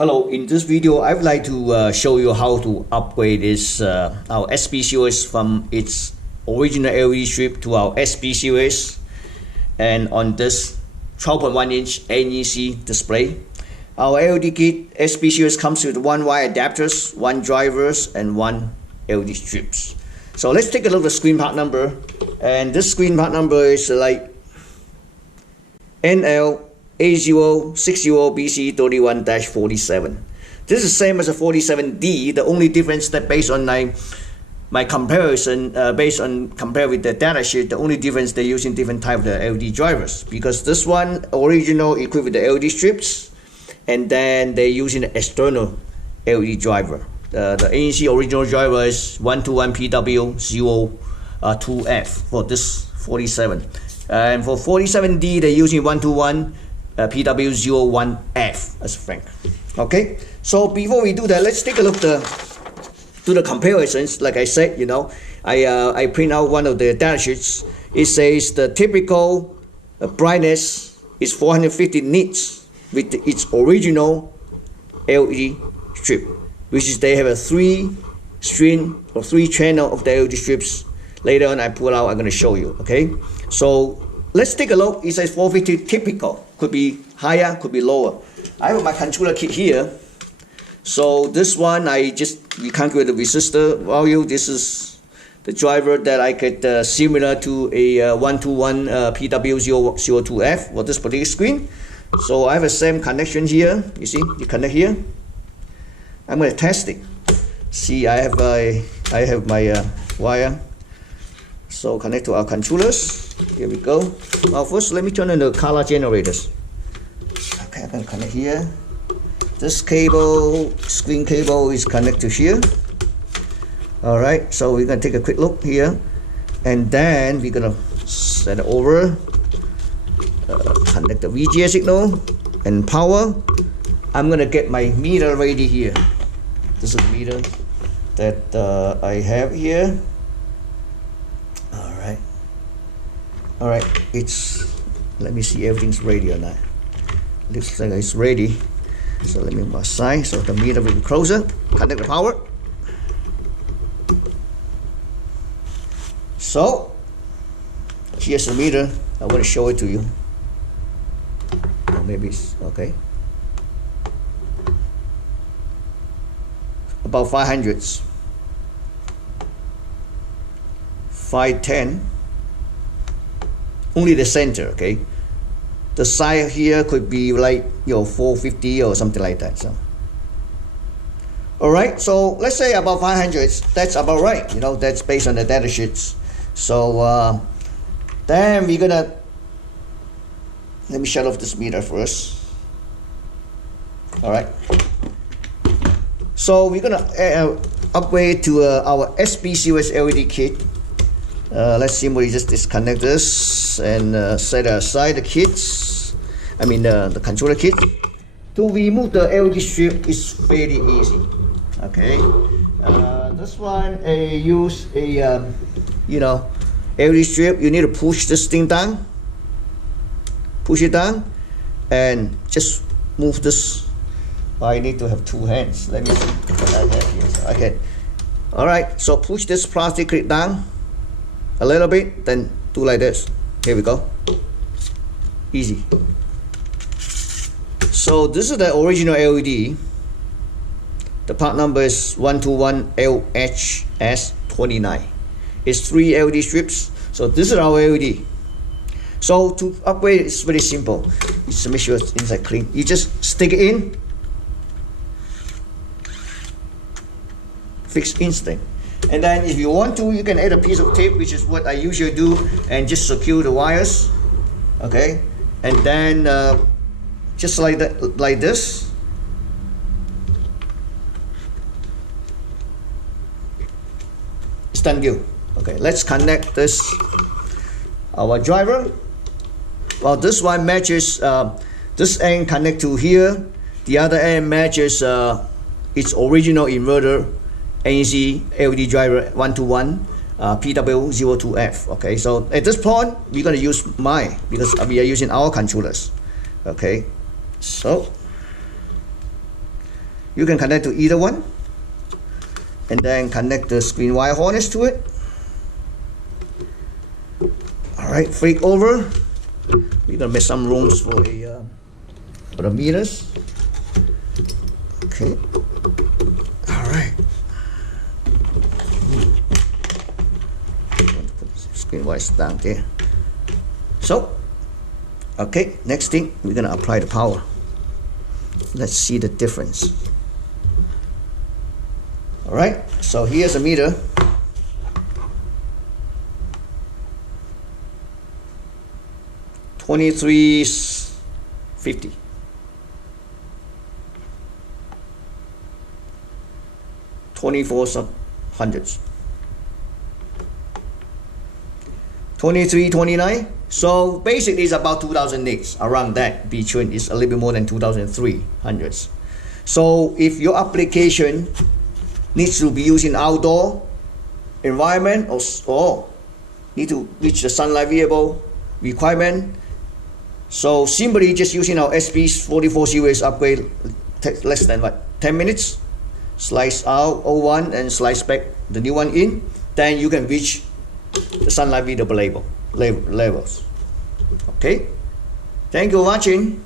Hello, in this video I would like to show you how to upgrade this our SP series from its original LED strip to our SP series, and on this 12.1 inch NEC display. Our LED kit SP series comes with one wire adapters, one drivers, and one LED strips. So let's take a look at the screen part number, and this screen part number is like NL8060BC31-47. This is the same as a 47D. The only difference that based on my comparison, compare with the data sheet, the only difference they're using different type of the LED drivers, because this one original equipped with the LED strips, and then they're using the external LED driver. The NEC original driver is 121PW02F for this 47, and for 47D they're using 121 PW01F as frank. Okay, so before we do that, let's take a look do the comparisons. Like I said, I print out one of the data sheets. It says the typical brightness is 450 nits with its original LED strip, which is they have a 3-string or 3-channel of the LED strips. Later on I pull out, I'm going to show you. Okay, so let's take a look. It says 450 typical, could be higher, could be lower. I have my controller kit here. So this one, we calculate the resistor value. This is the driver that I get similar to a 121 PW002F for this particular screen. So I have the same connection here. You see, you connect here. I'm going to test it. See, I have my wire. So connect to our controllers. Here we go. Now first, let me turn on the color generators. Okay, I'm going to connect here. This cable, screen cable, is connected here. Alright, so we're going to take a quick look here. And then we're going to set it over. Connect the VGA signal and power. I'm going to get my meter ready here. This is the meter that I have here. Alright, let me see, everything's ready or not. Looks like it's ready. So let me move aside so the meter will be closer. Connect the power. So here's the meter. I want to show it to you. Or maybe it's okay. About 500s. 510. Only the center, okay? The side here could be like 450 or something like that. So alright, so let's say about 500. That's about right, that's based on the data sheets. So then we're gonna, let me shut off this meter first. Alright, so we're gonna upgrade to our SP series LED kit. Let's simply just disconnect this and set aside the kits. The controller kit. To remove the LED strip is fairly easy. Okay, this one use a LED strip. You need to push this thing down. Push it down, and just move this. I need to have 2 hands. Let me see what I have here. So, okay. All right. So push this plastic clip down a little bit, then do like this. Here we go. Easy. So this is the original LED. The part number is 121LHS29. It's 3 LED strips. So this is our LED. So to upgrade, it's very simple. Just make sure it's inside clean. You just stick it in. Fix instant. And then if you want to, you can add a piece of tape, which is what I usually do, and just secure the wires. Okay, and then just like that, like this. It's done deal. Okay, let's connect this, our driver. Well, this one matches, this end connect to here. The other end matches its original inverter NEC LED driver 121 PW02F. Okay, so at this point we're going to use mine because we are using our controllers. Okay, so You can connect to either one, and then connect the screen wire harness to it. All right, flip over. We're gonna make some rooms for the meters. Okay. All right. Screen wires down there. So, okay. Next thing, we're gonna apply the power. Let's see the difference. All right. So here's a meter. $23.50. $24.00. $23.29. So basically it's about 2,000 nits, around that, between it's a little bit more than 2,300. So if your application needs to be used in outdoor environment or need to reach the sunlight variable requirement, so simply just using our SP44 series upgrade takes less than 10 minutes. Slice out 01 and slice back the new one in, then you can reach the sunlight variable levels. Okay, thank you for watching.